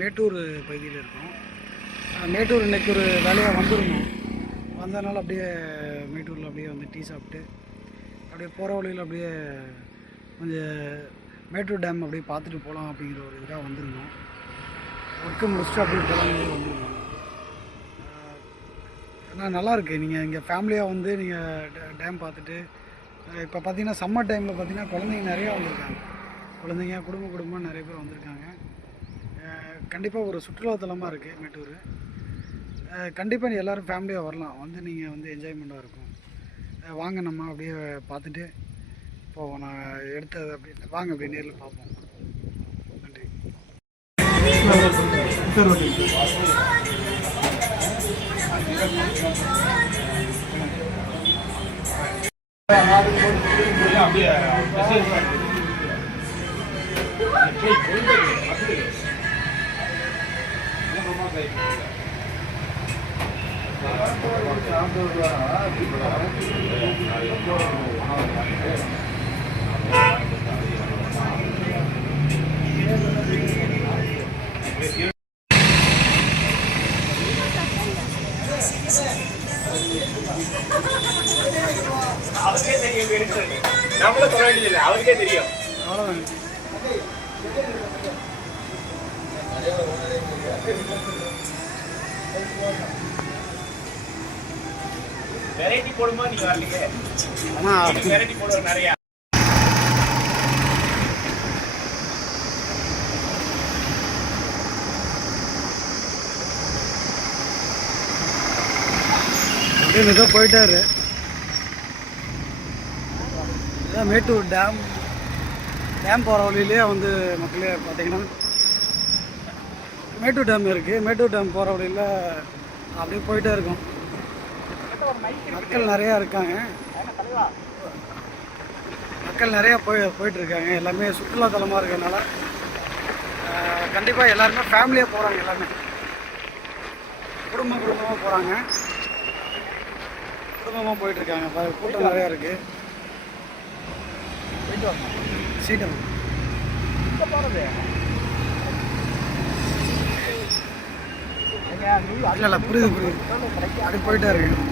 மேட்டூர் பகுதியில் இருக்கோம். மேட்டூர் இன்னைக்கு ஒரு வேலையாக வந்துருந்தோம். வந்தனால அப்படியே மேட்டூரில் அப்படியே வந்து டீ சாப்பிட்டு அப்படியே போகிற வழியில் அப்படியே கொஞ்சம் மேட்டூர் டேம் அப்படியே பார்த்துட்டு போகலாம் அப்படிங்கிற ஒரு இதாக வந்திருந்தோம். ஒர்க்கு முடிச்சுட்டு அப்படியே போகலாம் வந்துருந்தோம். ஆனால் நல்லாயிருக்கு நீங்கள் இங்கே ஃபேமிலியாக வந்து நீங்கள் டேம் பார்த்துட்டு இப்போ பார்த்தீங்கன்னா சம்மர் டைமில் பார்த்தீங்கன்னா குழந்தைங்க நிறையா வந்திருக்காங்க. குழந்தைங்க குடும்ப குடும்பம் நிறைய பேர் வந்திருக்காங்க. கண்டிப்பாக ஒரு சுற்றுலாத்தலமாக இருக்குது மேட்டூர். கண்டிப்பாக எல்லோரும் ஃபேமிலியாக வரலாம். வந்து நீங்கள் வந்து என்ஜாய்மெண்ட்டாக இருக்கும். வாங்க நம்ம அப்படியே பார்த்துட்டு போவோம். நான் எடுத்தது அப்படி வாங்க அப்படியே நேரில் பார்ப்போம். நன்றி. அவருக்கே தெரியும் இங்க இருக்கிறது நம்மளும் சொல்ல வேண்டியதில்லை அவருக்கே தெரியும் வெரைட்டி போடும்போது நீங்க வரலீங்க வெரைட்டி போடுவோம் நிறைய. மெதுவாக போயிட்டாரு. மேட்டூர் டேம் டேம் போகிற வழியிலே வந்து மக்களே பார்த்தீங்கன்னா மேட்டூர் டேம் இருக்குது மேட்டூர் டேம் போகிற வழியில் அப்படியே போயிட்டே இருக்கும். மக்கள் நிறையா இருக்காங்க. மக்கள் நிறையா போய் போயிட்டுருக்காங்க. எல்லாமே சுற்றுலாத்தலமாக இருக்கிறதுனால கண்டிப்பாக எல்லாருமே ஃபேமிலியாக போகிறாங்க எல்லாமே. குடும்பம் குடும்பமாக போகிறாங்க குடும்பமாக போயிட்டு இருக்காங்க ப- கூட்டம் நிறையா இருக்கு. சீட்டு இல்லை இல்லை புரியுது புரியுது. அப்படி போயிட்டே இருக்கு.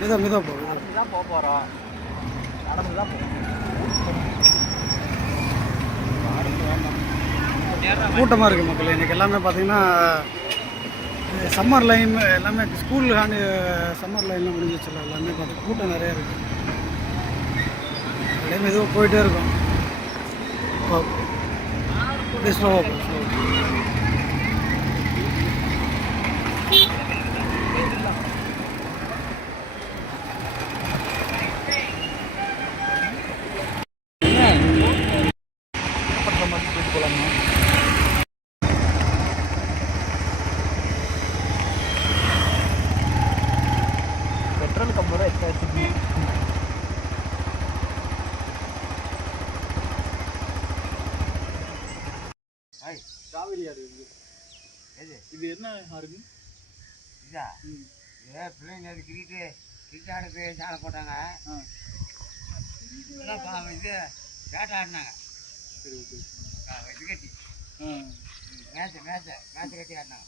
மிதா மிதா போ மிதா. தான் போக போறோம். நடந்து தான் கூட்டமாக இருக்குது மக்கள். இன்றைக்கி எல்லாமே பார்த்தீங்கன்னா சம்மர் லைன் எல்லாமே ஸ்கூல் ஹாண்டு சம்மர் லைன்லாம் முடிஞ்சிச்சுல எல்லாமே பார்த்து கூட்டம் நிறையா இருக்குது அப்படியே மெதுவாக போயிட்டே இருக்கும். அப்படியே ஸ்லோவாக போ. ஆறு இது. இது என்ன ஆறுங்க இதா? இதே பிள்ளைங்க கிரிக்கெட் ஆட போய் சாலை போட்டாங்க. இது பேட்டை ஆடினாங்க. சரி ஓகே. ஆ, இது கட்டி. ஆ. மேட்ச் மேட்ச் மேட்ச் கட்டி ஆடினாங்க.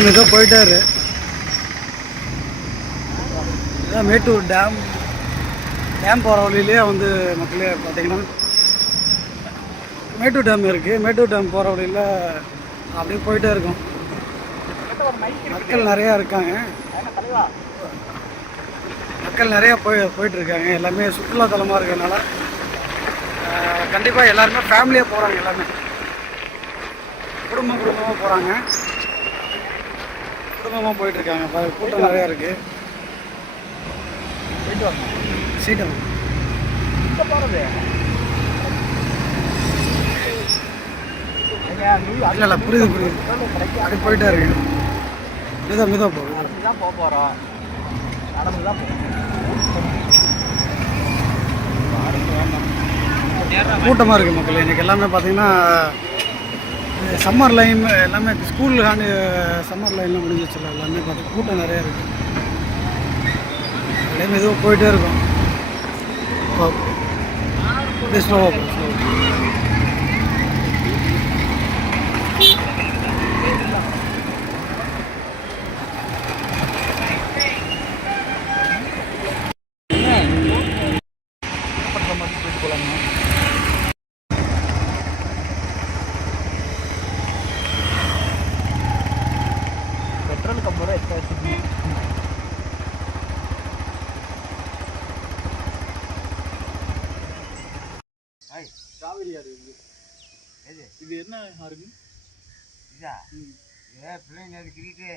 ம் போயிட்டாரு. மேட்டூர் டேம் டேம் போகிற வழியிலே வந்து மக்களே பார்த்தீங்கன்னா மேட்டூர் டேம் இருக்குது மேட்டூர் டேம் போகிற வழியில் அப்படியே போயிட்டே இருக்கும். மக்கள் நிறையா இருக்காங்க. மக்கள் நிறையா போய் போயிட்டுருக்காங்க. எல்லாமே சுற்றுலாத்தலமாக இருக்கிறதுனால கண்டிப்பாக எல்லாருமே ஃபேமிலியாக போகிறாங்க எல்லாமே. குடும்பம் குடும்பமாக போகிறாங்க குடும்பமாக போயிட்டுருக்காங்க. ப- கூட்டம் நிறையா இருக்குது சீட்டு. இல்லை இல்லை புரியுது புரியுது. அப்படி போயிட்டே இருக்கு. மிதா மிதா போ மிதா தான் போக போகிறோம் நடந்து தான் போகிறோம் கூட்டமாக இருக்குது மக்கள். எனக்கு எல்லாமே பார்த்தீங்கன்னா சம்மர் லைன் எல்லாமே ஸ்கூல் ஆண்டு சம்மர் லைன்லாம் முடிஞ்சிச்சுல எல்லாமே பார்த்து கூட்டம் நிறையா இருக்குது அப்படியே மெதுவாக போயிட்டே இருக்கும். இப்போ ஸ்லோவாக போ ஸ்லோவாக காவிரி ஆறு இது. இது என்ன ஆறுங்க இதா? பிள்ளைங்க கிரிட்டு